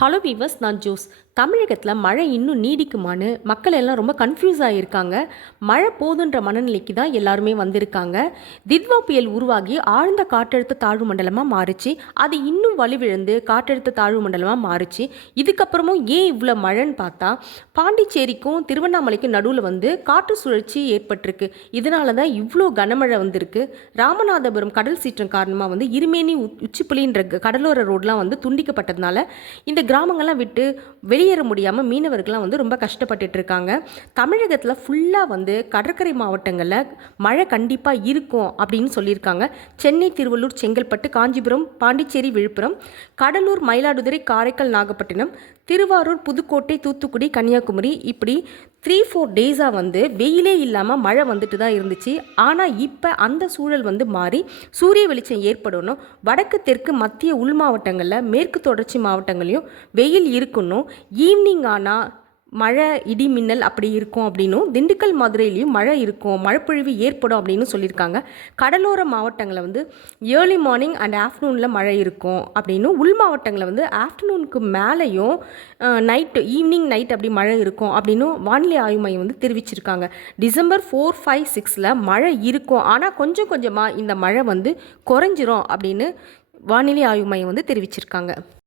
Hello viewers, நான் Jose. தமிழகத்தில் மழை இன்னும் நீடிக்குமான்னு மக்கள் எல்லாம் ரொம்ப கன்ஃபியூஸ் ஆகியிருக்காங்க. மழை போதுன்ற மனநிலைக்கு தான் எல்லாருமே வந்திருக்காங்க. தித்வா புயல் உருவாகி ஆழ்ந்த காற்றழுத்த தாழ்வு மண்டலமாக மாறுச்சு. அது இன்னும் வலுவிழந்து காற்றழுத்த தாழ்வு மண்டலமாக மாறுச்சு. இதுக்கப்புறமும் ஏன் இவ்வளோ மழைன்னு பார்த்தா, பாண்டிச்சேரிக்கும் திருவண்ணாமலைக்கும் நடுவில் காற்று சுழற்சி ஏற்பட்டிருக்கு. இதனால தான் இவ்வளோ கனமழை வந்திருக்கு. ராமநாதபுரம் கடல் சீற்றம் காரணமாக இருமேனி உச்சிப்புலின்ற கடலோர ரோடெலாம் துண்டிக்கப்பட்டதுனால இந்த கிராமங்கள்லாம் விட்டு வெளியேற முடியாமல் மீனவர்கள்லாம் ரொம்ப கஷ்டப்பட்டுட்டு இருக்காங்க. தமிழகத்தில் ஃபுல்லாக கடற்கரை மாவட்டங்களில் மழை கண்டிப்பாக இருக்கும் அப்படின்னு சொல்லியிருக்காங்க. சென்னை, திருவள்ளூர், செங்கல்பட்டு, காஞ்சிபுரம், பாண்டிச்சேரி, விழுப்புரம், கடலூர், மயிலாடுதுறை, காரைக்கால், நாகப்பட்டினம், திருவாரூர், புதுக்கோட்டை, தூத்துக்குடி, கன்னியாகுமரி இப்படி 3-4 டேஸாக வெயிலே இல்லாமல் மழை வந்துட்டு தான் இருந்துச்சு. ஆனால் இப்போ அந்த சூழல் மாறி சூரிய வெளிச்சம் ஏற்படணும். வடக்கு, தெற்கு, மத்திய உள் மாவட்டங்களில், மேற்கு தொடர்ச்சி மாவட்டங்களையும் வெயில் இருக்கணும். ஈவினிங் ஆனால் மழை, இடி, மின்னல் அப்படி இருக்கும் அப்படின்னும், திண்டுக்கல், மதுரையிலையும் மழை இருக்கும், மழைப்பொழிவு ஏற்படும் அப்படின்னு சொல்லியிருக்காங்க. கடலோர மாவட்டங்களில் ஏர்லி மார்னிங் அண்ட் ஆஃப்டர்நூனில் மழை இருக்கும் அப்படின்னும், உள் மாவட்டங்களில் ஆஃப்டர்நூனுக்கு மேலேயும் நைட்டு, ஈவினிங், நைட் அப்படி மழை இருக்கும் அப்படின்னும் வானிலை ஆய்வு மையம் தெரிவிச்சிருக்காங்க. டிசம்பர் 4, 5, 6 மழை இருக்கும், ஆனால் கொஞ்சம் கொஞ்சமாக இந்த மழை குறைஞ்சிரும் அப்படின்னு வானிலை ஆய்வு மையம் தெரிவிச்சிருக்காங்க.